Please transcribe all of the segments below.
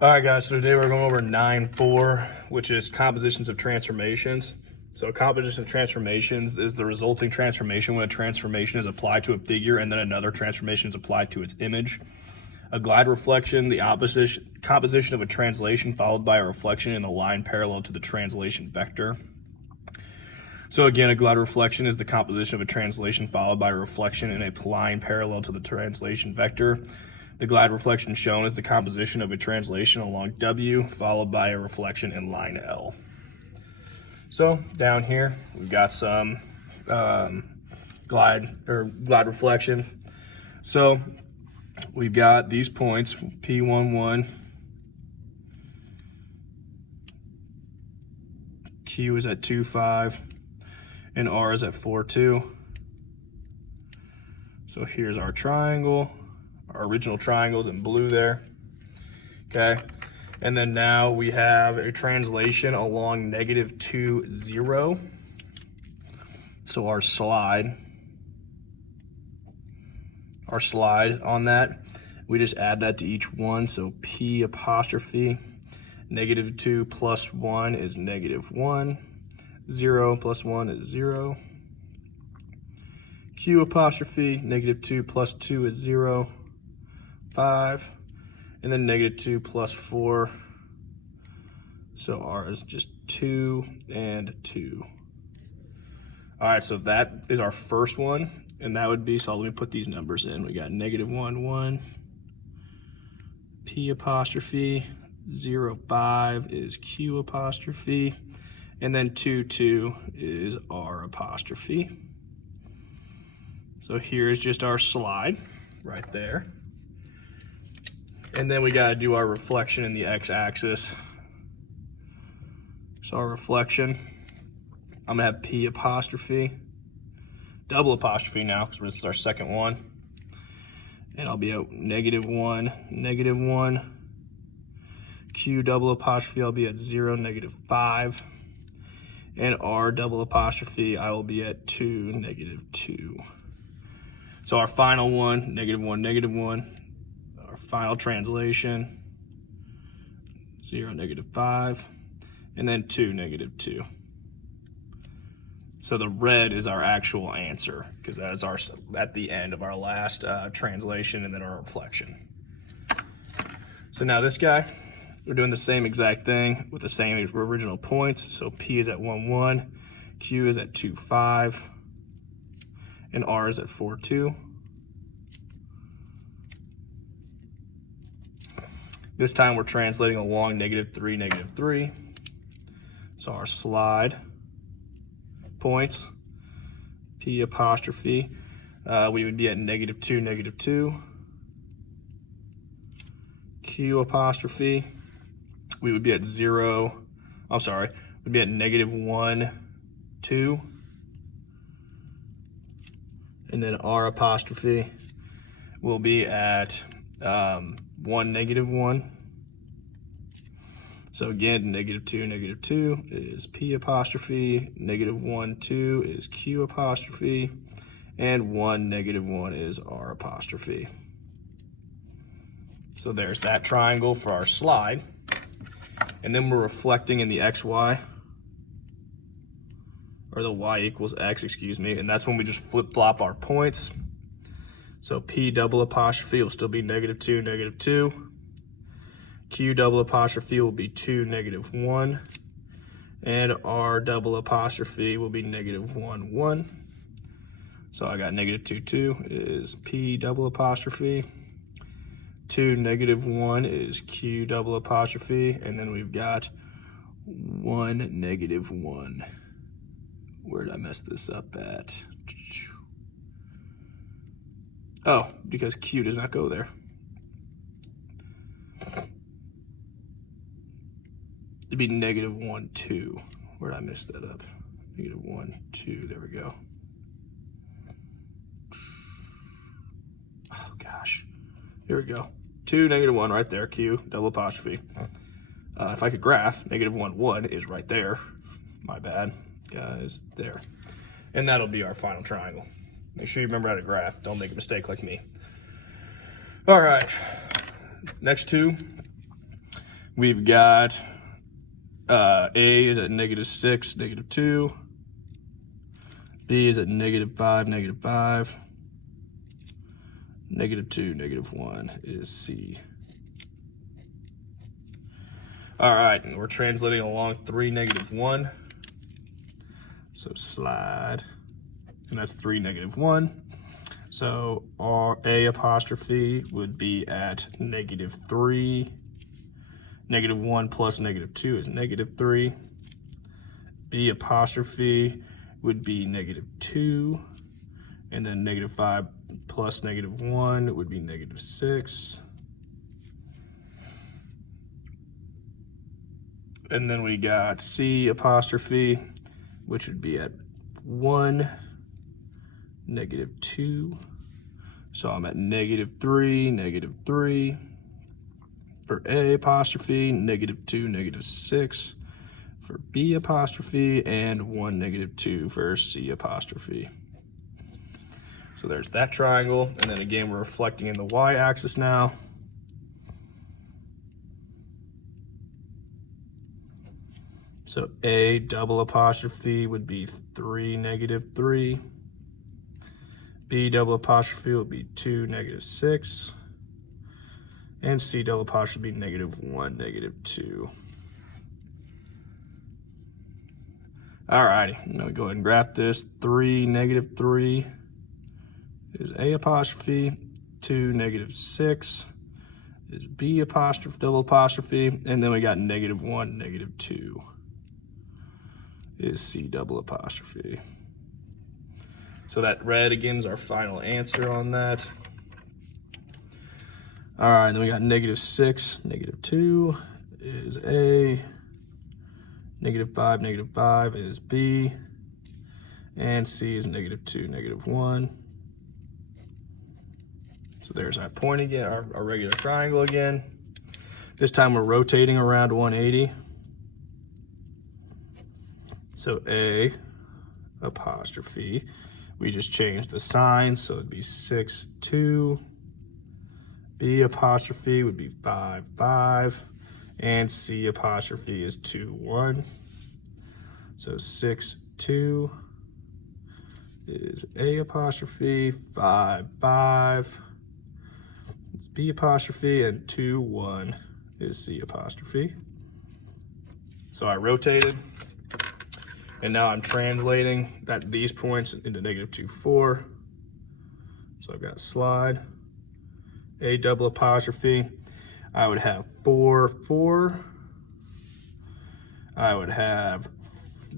All right, guys, so today we're going over 9.4, which is compositions of transformations. So composition of transformations is the resulting transformation when a transformation is applied to a figure and then another transformation is applied to its image. A glide reflection, the composition of a translation followed by a reflection in the line parallel to the translation vector. So again, a glide reflection is the composition of a translation followed by a reflection in a line parallel to the translation vector. The glide reflection shown is the composition of a translation along W followed by a reflection in line L. So down here, we've got some glide reflection. So we've got these points, P11, Q is at 2,5, and R is at 4,2. So here's our triangle. Our original triangle's in blue there, okay? And then now we have a translation along -2, 0. So our slide on that, we just add that to each one. So P apostrophe, -2 plus 1 is -1, 0 plus 1 is 0. Q apostrophe, -2 plus 2 is 0. 5, and then -2 plus 4. So R is just 2 and 2. All right, so that is our first one, and that would be, so let me put these numbers in. We got -1, 1, P apostrophe, 0, 5 is Q apostrophe, and then 2, 2 is R apostrophe. So here's just our slide right there. And then we gotta do our reflection in the x-axis. So our reflection, I'm gonna have P apostrophe, double apostrophe now, because this is our second one. And I'll be at -1, -1. Q double apostrophe, I'll be at 0, -5. And R double apostrophe, I will be at 2, -2. So our final one, -1, -1. Final translation, 0, -5, and then 2, -2. So the red is our actual answer because that is our at the end of our last translation and then our reflection. So now this guy, we're doing the same exact thing with the same original points. So P is at 1, 1, Q is at 2, 5, and R is at 4, 2. This time we're translating along -3, -3. So our slide points, P apostrophe, we would be at -2, -2. Q apostrophe, we would be at 0, I'm sorry, we'd be at -1, 2. And then R apostrophe will be at 1, -1. So again, -2, -2 is P apostrophe, -1, 2 is Q apostrophe, and 1, -1 is R apostrophe. So there's that triangle for our slide. And then we're reflecting in the XY, or the Y equals X, excuse me, and that's when we just flip-flop our points. So P double apostrophe will still be -2, -2. Q double apostrophe will be 2, -1. And R double apostrophe will be -1, 1. So I got -2, 2 is P double apostrophe. 2, -1 is Q double apostrophe. And then we've got 1, -1. Where did I mess this up at? Oh, because Q does not go there. It'd be -1, 2. Where did I mess that up? -1, 2, there we go. Oh gosh, here we go. 2, -1 right there, Q, double apostrophe. If I could graph, -1, 1 is right there. My bad, guys, there. And that'll be our final triangle. Make sure you remember how to graph. Don't make a mistake like me. All right, next two. We've got A is at -6, -2. B is at -5, -5. -2, -1 is C. All right, and we're translating along 3, -1. So slide, and that's 3, -1. So our A apostrophe would be at -3. -1 plus -2 is -3. B apostrophe would be -2. And then -5 plus -1 would be -6. And then we got C apostrophe, which would be at 1, -2. So I'm at -3, -3. For A apostrophe, -2, -6. For B apostrophe, and 1, -2 for C apostrophe. So there's that triangle. And then again, we're reflecting in the y-axis now. So A double apostrophe would be 3, -3. B double apostrophe would be 2, -6. And C double apostrophe would be -1, -2. Alrighty, now we go ahead and graph this. 3, -3 is A apostrophe. 2, -6 is B apostrophe, double apostrophe. And then we got -1, -2 is C double apostrophe. So that red again is our final answer on that. All right, then we got -6, -2 is A, -5, -5 is B, and C is -2, -1. So there's our point again, our regular triangle again. This time we're rotating around 180. So A apostrophe, we just changed the sign, so it'd be 6, 2. B apostrophe would be 5, 5. And C apostrophe is 2, 1. So 6, 2 is A apostrophe, 5, 5 is B apostrophe, and 2, 1 is C apostrophe. So I rotated, and now I'm translating these points into -2, 4. So I've got slide, A double apostrophe. I would have 4, 4. I would have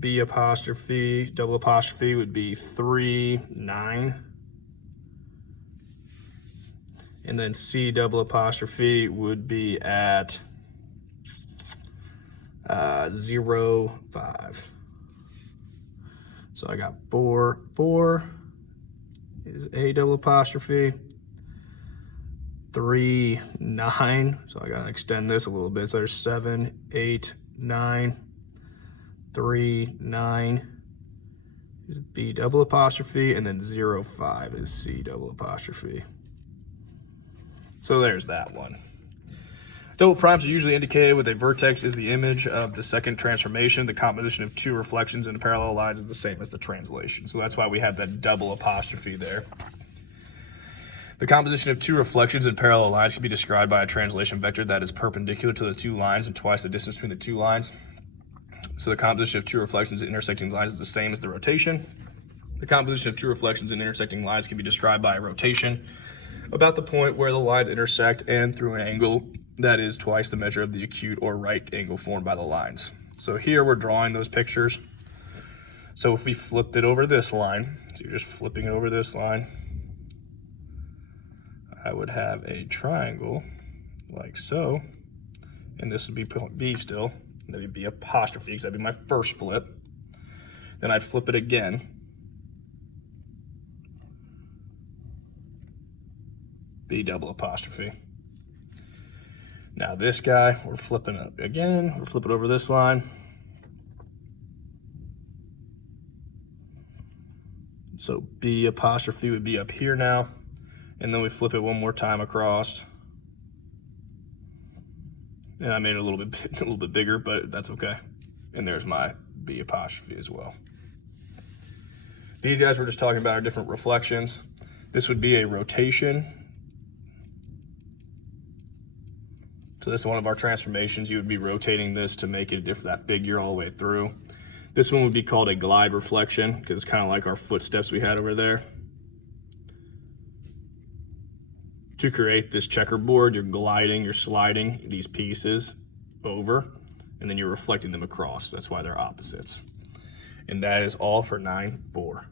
B apostrophe, double apostrophe would be 3, 9. And then C double apostrophe would be at 0, 5. So I got 4, 4 is A double apostrophe. 3, 9. So I gotta extend this a little bit. So there's 7, 8, 9. 3, 9 is B double apostrophe, and then 0, 5 is C double apostrophe. So there's that one. Double primes are usually indicated with a vertex is the image of the second transformation. The composition of two reflections in parallel lines is the same as the translation. So that's why we have that double apostrophe there. The composition of two reflections in parallel lines can be described by a translation vector that is perpendicular to the two lines and twice the distance between the two lines. So the composition of two reflections in intersecting lines is the same as the rotation. The composition of two reflections in intersecting lines can be described by a rotation about the point where the lines intersect and through an angle that is twice the measure of the acute or right angle formed by the lines. So here we're drawing those pictures. So if we flipped it over this line, so you're just flipping it over this line, I would have a triangle like so, and this would be B still, and that would be apostrophe because that'd be my first flip. Then I'd flip it again. B double apostrophe. Now this guy, we're flipping it again, we're flipping over this line. So B apostrophe would be up here now. And then we flip it one more time across. And I made it a little bit bigger, but that's okay. And there's my B apostrophe as well. These guys we're just talking about are different reflections. This would be a rotation. So this is one of our transformations. You would be rotating this to make it that figure all the way through. This one would be called a glide reflection because it's kind of like our footsteps we had over there. To create this checkerboard, you're gliding, you're sliding these pieces over, and then you're reflecting them across. That's why they're opposites. And that is all for 9-4.